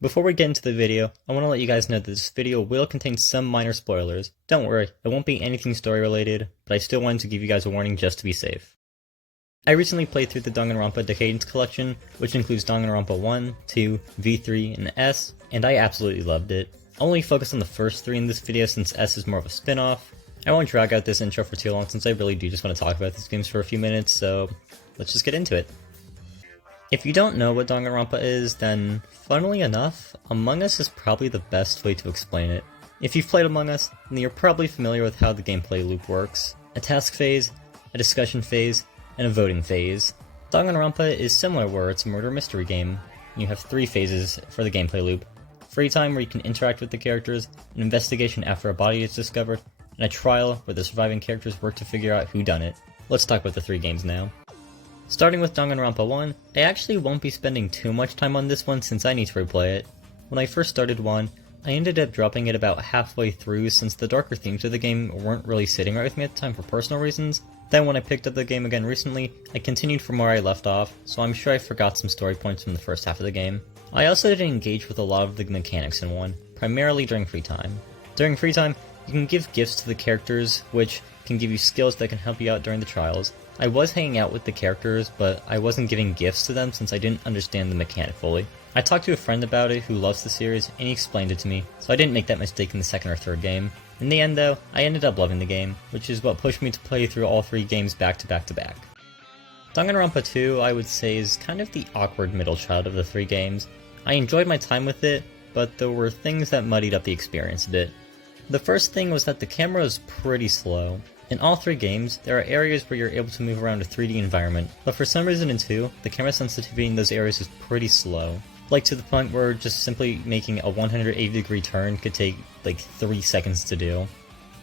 Before we get into the video, I want to let you guys know that this video will contain some minor spoilers. Don't worry, it won't be anything story related, but I still wanted to give you guys a warning just to be safe. I recently played through the Danganronpa Decadence collection, which includes Danganronpa 1, 2, V3, and S, and I absolutely loved it. I'll only focus on the first three in this video since S is more of a spin-off. I won't drag out this intro for too long since I really do just want to talk about these games for a few minutes, so let's just get into it. If you don't know what Danganronpa is, then, funnily enough, Among Us is probably the best way to explain it. If you've played Among Us, then you're probably familiar with how the gameplay loop works. A task phase, a discussion phase, and a voting phase. Danganronpa is similar where it's a murder mystery game. You have three phases for the gameplay loop. Free time where you can interact with the characters, an investigation after a body is discovered, and a trial where the surviving characters work to figure out who done it. Let's talk about the three games now. Starting with Danganronpa 1, I actually won't be spending too much time on this one since I need to replay it. When I first started 1, I ended up dropping it about halfway through since the darker themes of the game weren't really sitting right with me at the time for personal reasons. Then when I picked up the game again recently, I continued from where I left off, so I'm sure I forgot some story points from the first half of the game. I also didn't engage with a lot of the mechanics in 1, primarily during free time. During free time, you can give gifts to the characters, which can give you skills that can help you out during the trials. I was hanging out with the characters, but I wasn't giving gifts to them since I didn't understand the mechanic fully. I talked to a friend about it who loves the series, and he explained it to me, so I didn't make that mistake in the second or third game. In the end though, I ended up loving the game, which is what pushed me to play through all three games back to back to back. Danganronpa 2, I would say, is kind of the awkward middle child of the three games. I enjoyed my time with it, but there were things that muddied up the experience a bit. The first thing was that the camera is pretty slow. In all three games, there are areas where you're able to move around a 3D environment, but for some reason in 2, the camera sensitivity in those areas is pretty slow. Like to the point where just simply making a 180-degree turn could take like 3 seconds to do.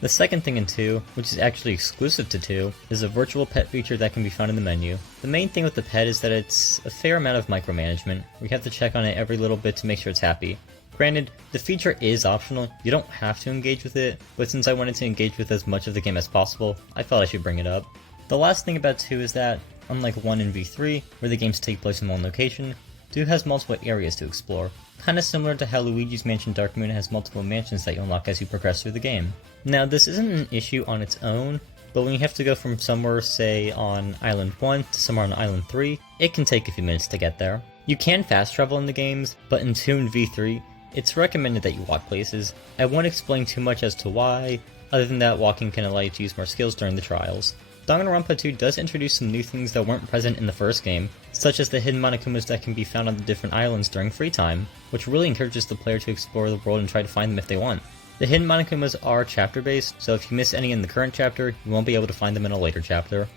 The second thing in 2, which is actually exclusive to 2, is a virtual pet feature that can be found in the menu. The main thing with the pet is that it's a fair amount of micromanagement. We have to check on it every little bit to make sure it's happy. Granted, the feature is optional, you don't have to engage with it, but since I wanted to engage with as much of the game as possible, I felt I should bring it up. The last thing about 2 is that, unlike 1 and V3, where the games take place in one location, 2 has multiple areas to explore, kinda similar to how Luigi's Mansion Dark Moon has multiple mansions that you unlock as you progress through the game. Now this isn't an issue on its own, but when you have to go from somewhere, say, on Island 1 to somewhere on Island 3, it can take a few minutes to get there. You can fast travel in the games, but in 2 and V3, it's recommended that you walk places. I won't explain too much as to why, other than that walking can allow you to use more skills during the trials. Danganronpa 2 does introduce some new things that weren't present in the first game, such as the hidden Monokumas that can be found on the different islands during free time, which really encourages the player to explore the world and try to find them if they want. The hidden Monokumas are chapter-based, so if you miss any in the current chapter, you won't be able to find them in a later chapter.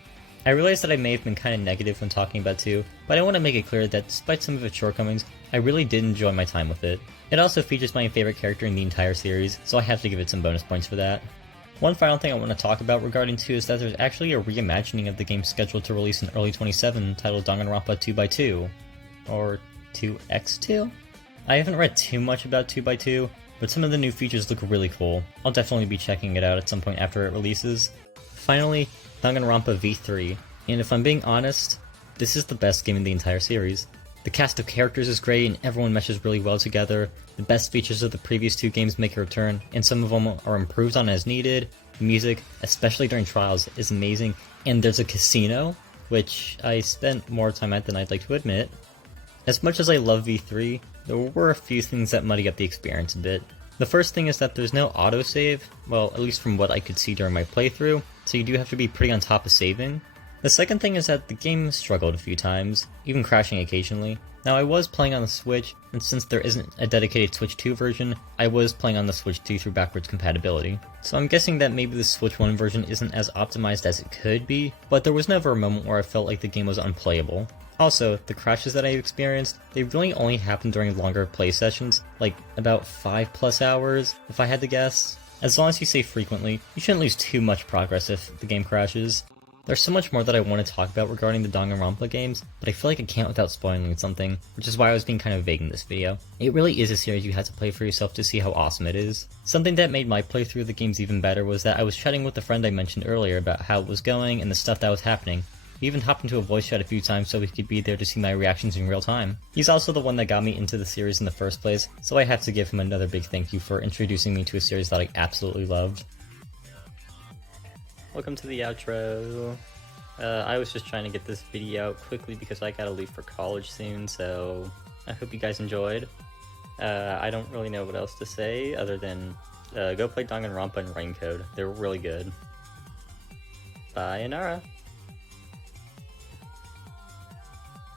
I realize that I may have been kinda negative when talking about 2, but I want to make it clear that despite some of its shortcomings, I really did enjoy my time with it. It also features my favorite character in the entire series, so I have to give it some bonus points for that. One final thing I want to talk about regarding 2 is that there's actually a reimagining of the game scheduled to release in early 2027 titled Danganronpa 2x2, or 2x2? I haven't read too much about 2x2, but some of the new features look really cool. I'll definitely be checking it out at some point after it releases. Finally, Danganronpa V3, and if I'm being honest, this is the best game in the entire series. The cast of characters is great and everyone meshes really well together, the best features of the previous 2 games make a return, and some of them are improved on as needed. The music, especially during trials, is amazing, and there's a casino, which I spent more time at than I'd like to admit. As much as I love V3, there were a few things that muddy up the experience a bit. The first thing is that there's no autosave, well, at least from what I could see during my playthrough, so you do have to be pretty on top of saving. The second thing is that the game struggled a few times, even crashing occasionally. Now I was playing on the Switch, and since there isn't a dedicated Switch 2 version, I was playing on the Switch 2 through backwards compatibility. So I'm guessing that maybe the Switch 1 version isn't as optimized as it could be, but there was never a moment where I felt like the game was unplayable. Also, the crashes that I experienced, they really only happened during longer play sessions, like about 5+ hours, if I had to guess. As long as you save frequently, you shouldn't lose too much progress if the game crashes. There's so much more that I want to talk about regarding the Danganronpa games, but I feel like I can't without spoiling something, which is why I was being kind of vague in this video. It really is a series you had to play for yourself to see how awesome it is. Something that made my playthrough of the games even better was that I was chatting with the friend I mentioned earlier about how it was going and the stuff that was happening. We even hopped into a voice chat a few times so he could be there to see my reactions in real time. He's also the one that got me into the series in the first place, so I have to give him another big thank you for introducing me to a series that I absolutely loved. Welcome to the outro. I was just trying to get this video out quickly because I gotta leave for college soon, so I hope you guys enjoyed. I don't really know what else to say other than go play Danganronpa and Rain Code. They're really good. Sayonara.